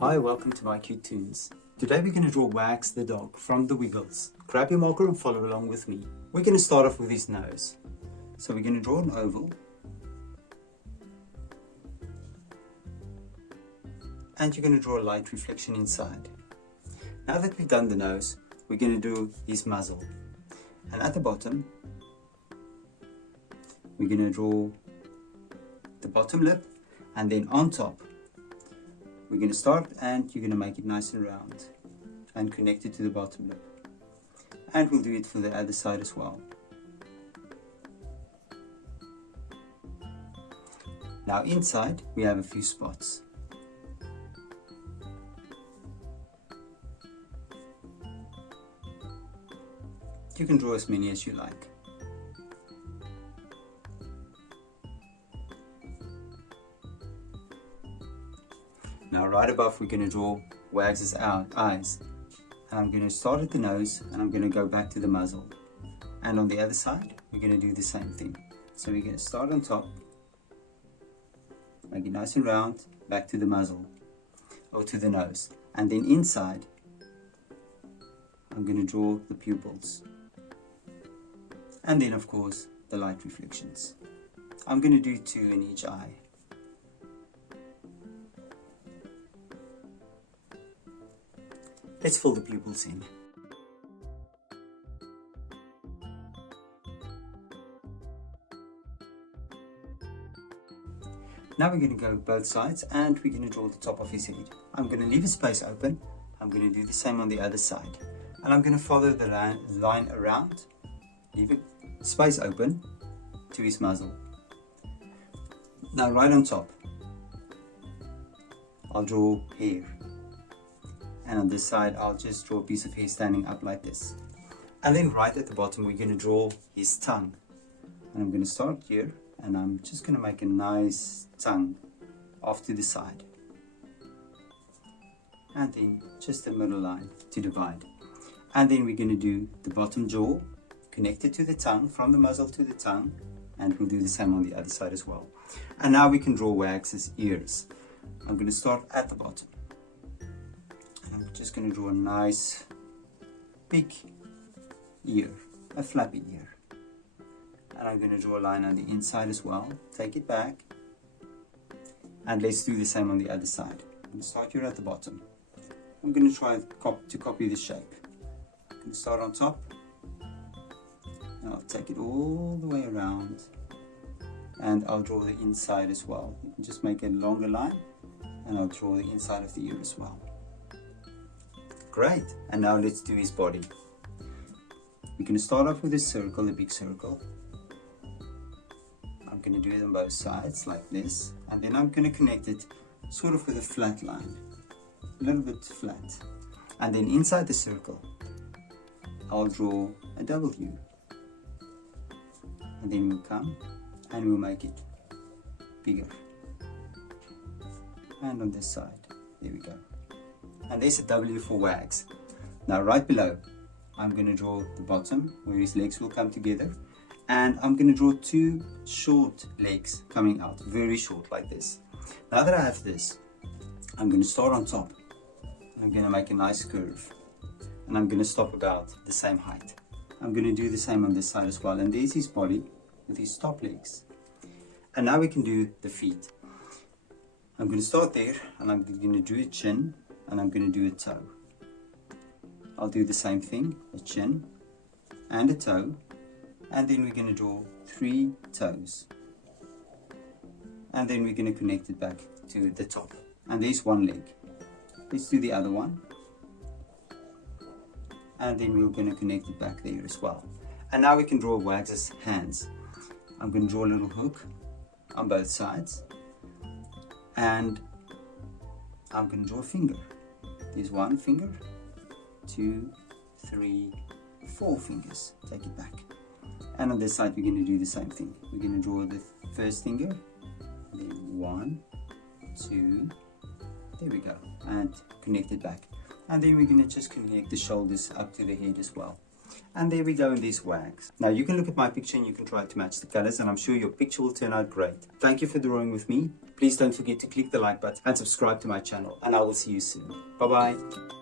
Hi, welcome to mycutetoons. Today we're going to draw Wags the dog from the Wiggles. Grab your marker and follow along with me. We're going to start off with his nose. So we're going to draw an oval. And you're going to draw a light reflection inside. Now that we've done the nose, we're going to do his muzzle. And at the bottom, we're going to draw the bottom lip, and then on top, we're going to start and you're going to make it nice and round and connect it to the bottom lip. And we'll do it for the other side as well. Now inside we have a few spots. You can draw as many as you like. Now right above we're going to draw Wags' eyes, and I'm going to start at the nose and I'm going to go back to the muzzle, and on the other side we're going to do the same thing. So we're going to start on top, make it nice and round, back to the muzzle or to the nose, and then inside I'm going to draw the pupils, and then of course the light reflections. I'm going to do 2 in each eye. Let's fill the pupils in. Now we're going to go both sides and we're going to draw the top of his head. I'm going to leave a space open. I'm going to do the same on the other side. And I'm going to follow the line around, leave a space open to his muzzle. Now right on top, I'll draw hair. And on this side, I'll just draw a piece of hair standing up like this. And then right at the bottom, we're going to draw his tongue. And I'm going to start here, and I'm just going to make a nice tongue off to the side. And then just a middle line to divide. And then we're going to do the bottom jaw, connected to the tongue, from the muzzle to the tongue. And we'll do the same on the other side as well. And now we can draw Wags' ears. I'm going to start at the bottom. I'm just going to draw a nice big ear, a flappy ear. And I'm going to draw a line on the inside as well. Take it back. And let's do the same on the other side. I'm going to start here at the bottom. I'm going to try to copy the shape. I'm going to start on top. And I'll take it all the way around. And I'll draw the inside as well. You can just make a longer line. And I'll draw the inside of the ear as well. Great, and now let's do his body. We're going to start off with a circle, a big circle. I'm going to do it on both sides like this, and then I'm going to connect it sort of with a flat line, a little bit flat. And then inside the circle, I'll draw a W. And then we'll come and we'll make it bigger. And on this side, there we go. And there's a W for Wags. Now right below, I'm going to draw the bottom where his legs will come together. And I'm going to draw 2 short legs coming out, very short like this. Now that I have this, I'm going to start on top. And I'm going to make a nice curve. And I'm going to stop about the same height. I'm going to do the same on this side as well. And there's his body with his top legs. And now we can do the feet. I'm going to start there and I'm going to do a chin. And I'm going to do a toe. I'll do the same thing, a chin and a toe, and then we're going to draw 3 toes. And then we're going to connect it back to the top. And there's 1 leg. Let's do the other one. And then we're going to connect it back there as well. And now we can draw Wags' hands. I'm going to draw a little hook on both sides. And I'm going to draw a finger. There's 1 finger, 2, 3, 4 fingers. Take it back. And on this side, we're going to do the same thing. We're going to draw the first finger, then 1, 2, there we go, and connect it back. And then we're going to just connect the shoulders up to the head as well. And there we go in these wags. Now you can look at my picture and you can try to match the colors, and I'm sure your picture will turn out great. Thank you for drawing with me. Please don't forget to click the like button and subscribe to my channel, and I will see you soon. Bye bye.